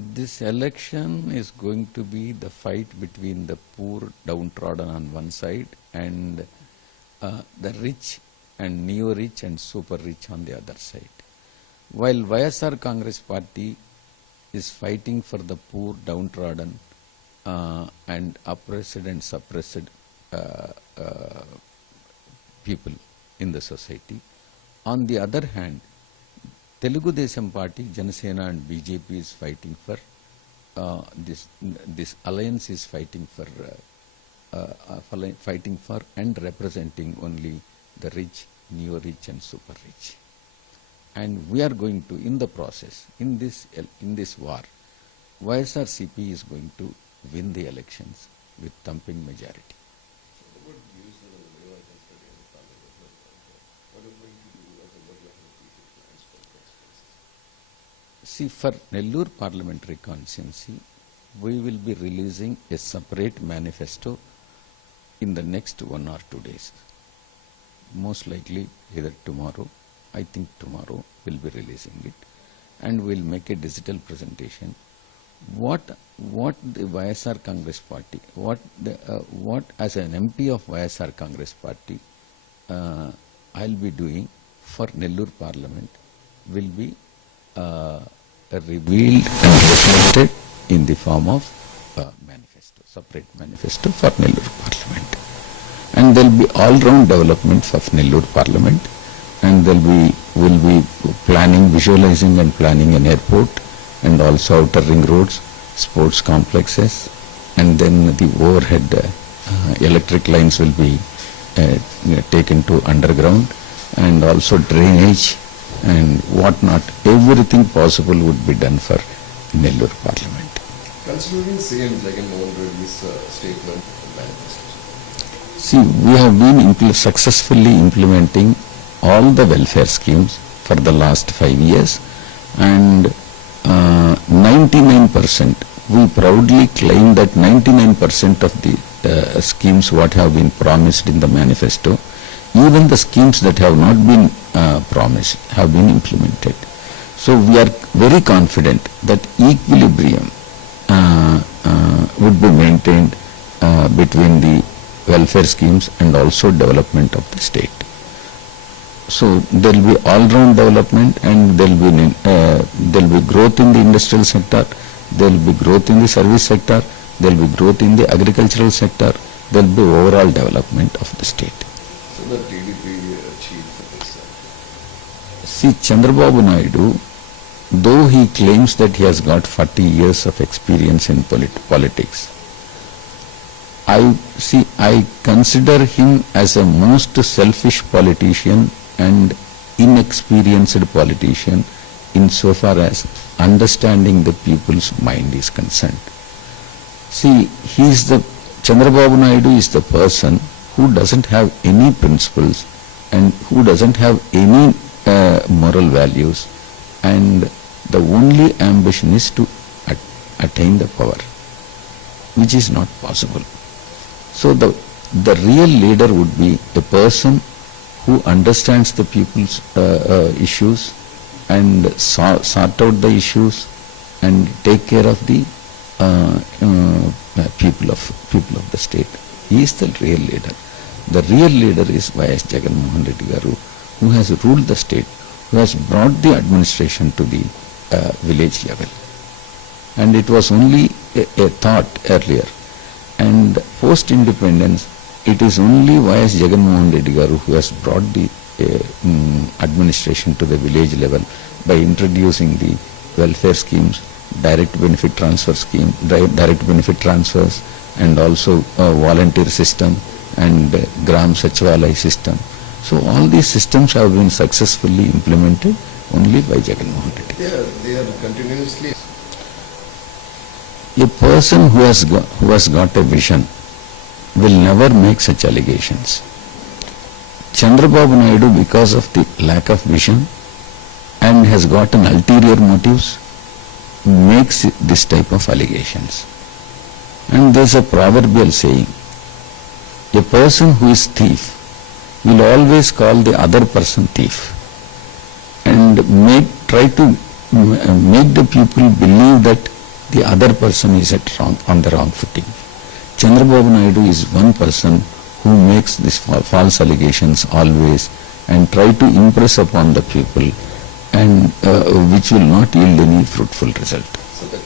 This election is going to be the fight between the poor, downtrodden on one side and the rich and neo-rich and super-rich on the other side. While YSR Congress Party is fighting for the poor, downtrodden and oppressed and suppressed people in the society, on the other hand, Telugu Desam Party, Janasena and BJP is fighting for this alliance is fighting for and representing only the rich, neo-rich and super-rich. And we are going to, in the process, in this war, YSRCP is going to win the elections with thumping majority. See, for Nellore Parliamentary Constituency, we will be releasing a separate manifesto in the next 1 or 2 days. Most likely either tomorrow, I think tomorrow we'll be releasing it, and we'll make a digital presentation. What the YSR Congress Party, what as an MP of YSR Congress Party, I'll be doing for Nellore Parliament will be revealed and reflected in the form of manifesto, separate manifesto for Nellore Parliament. And there will be all-round developments of Nellore Parliament, and we'll be planning, visualizing and planning an airport, and also outer ring roads, sports complexes, and then the overhead electric lines will be taken to underground, and also drainage and whatnot. Everything possible would be done for Nellore Parliament. Considering CM Jagan Mohan Reddy's statement and manifesto? See, we have been successfully implementing all the welfare schemes for the last 5 years, and 99%, we proudly claim that 99% of the schemes what have been promised in the manifesto, even the schemes that have not been promised have been implemented. So we are very confident that equilibrium would be maintained between the welfare schemes and also development of the state. So there will be all-round development, and there will be growth in the industrial sector, there will be growth in the service sector, there will be growth in the agricultural sector, there will be overall development of the state. So the TDP achieved this. See, Chandrababu Naidu, though he claims that he has got 40 years of experience in politics, I consider him as a most selfish politician and inexperienced politician insofar as understanding the people's mind is concerned. See, Chandrababu Naidu is the person who doesn't have any principles and who doesn't have any moral values, and the only ambition is to attain the power, which is not possible. So the real leader would be a person who understands the people's issues and sort out the issues and take care of the people of the state. He is the real leader. The real leader is YS Jagan Mohan Reddy Garu, who has ruled the state, who has brought the administration to the village level. And it was only a thought earlier. And post-independence, it is only YS Jagan Mohan Reddy Garu who has brought the administration to the village level by introducing the welfare schemes, direct benefit transfer scheme, direct benefit transfers, and also volunteer system and Gram Sachivalaya system. So all these systems have been successfully implemented only by Jagan Mohan Reddy. They are continuously. A person who has got a vision will never make such allegations. Chandrababu Naidu, because of the lack of vision and has got an ulterior motives, makes this type of allegations. And there is a proverbial saying, a person who is thief will always call the other person thief, and try to make the people believe that the other person is on the wrong footing. Chandrababu Naidu is one person who makes these false allegations always and try to impress upon the people, and which will not yield any fruitful result. So the